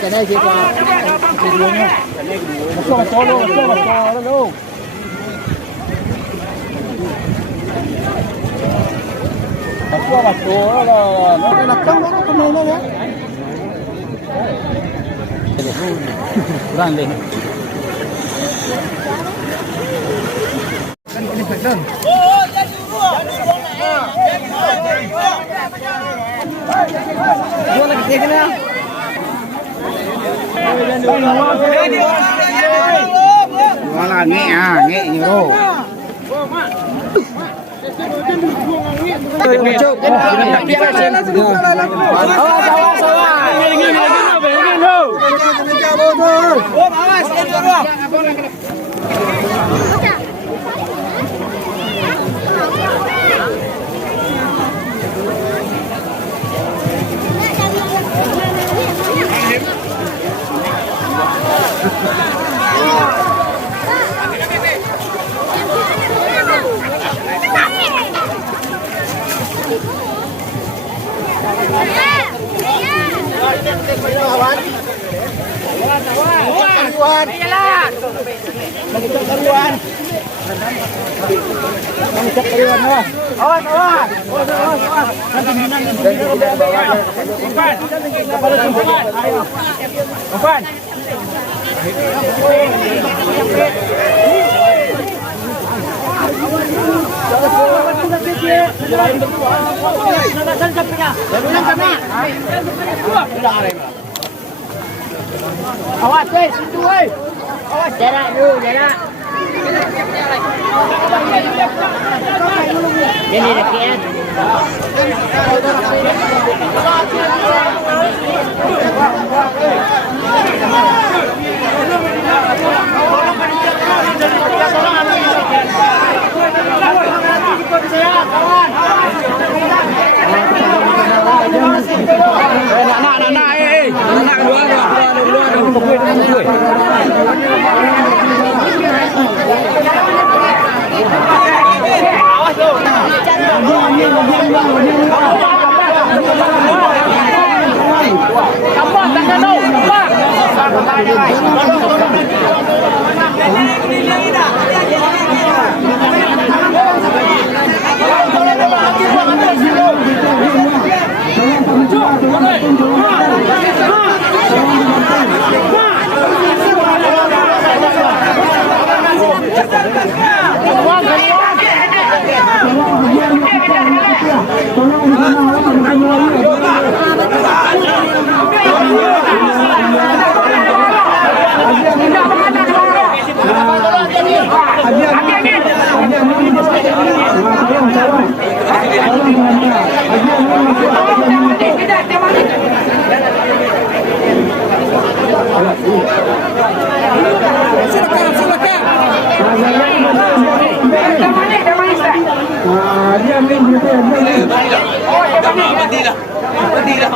cái này gì qua cái đường nha mà cho luôn qua mặt số là nó là trong nó không này nữa lên ini pedang dua lagi kena là nghe nhiều đâu awas weh situ weh awas jarak dulu jarak ini dekat Hãy subscribe cho kênh Ghiền Mì Gõ để không bỏ lỡ những video hấp dẫn.